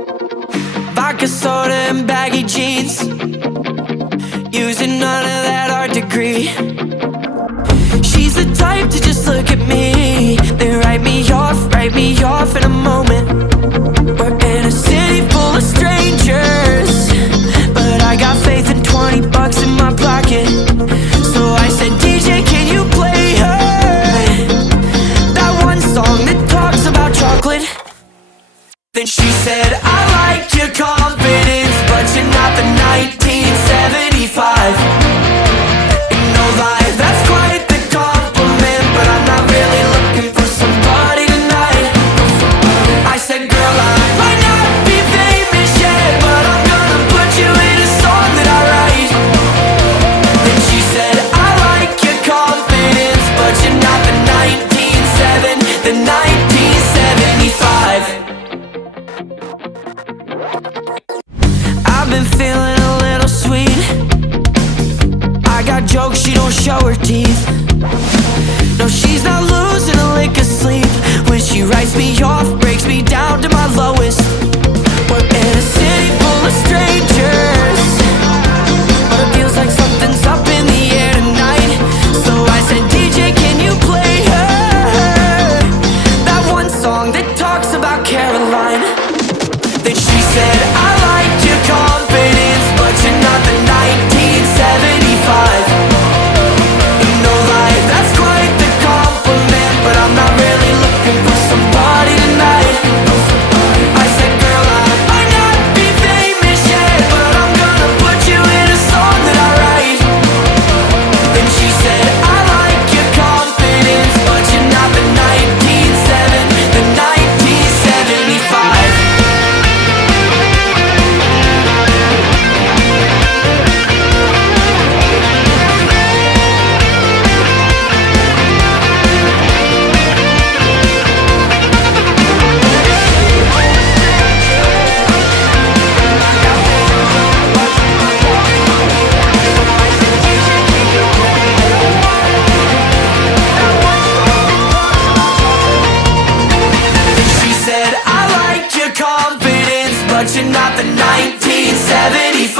Vodka soda and baggy jeans, using none of that art degree. She's the type to just look at me, then write me off in a moment. We're in a city full of strangers, but I got faith in 20 bucks in my pocket. So I said, DJ, can you play her that one song that talks about chocolate? Then she said, I like your confidence, but you're not the 1975. And no lie, that's quite the compliment, but I'm not really looking for somebody tonight. I said, girl, I might not be famous yet, but I'm gonna put you in a song that I write. Then she said, I like your confidence, but you're not the 1975. I've been feeling a little sweet. I got jokes, she don't show her teeth. No, she's not losing a lick of sleep. When she writes me off, breaks me down to my lowest. We're in a city full of strangers, but it feels like something's up in the air tonight. So I said, DJ, can you play her that one song that talks about Caroline? Then she said, I like your confidence, but you're not the 1975. And no lie, that's quite the compliment, but I'm not really looking for somebody tonight. I said, girl, I might not be famous yet, but I'm gonna put you in a song that I write. Then she said, I like your confidence, but you're not the 1975. She said, I like your confidence, but you're not the 1975.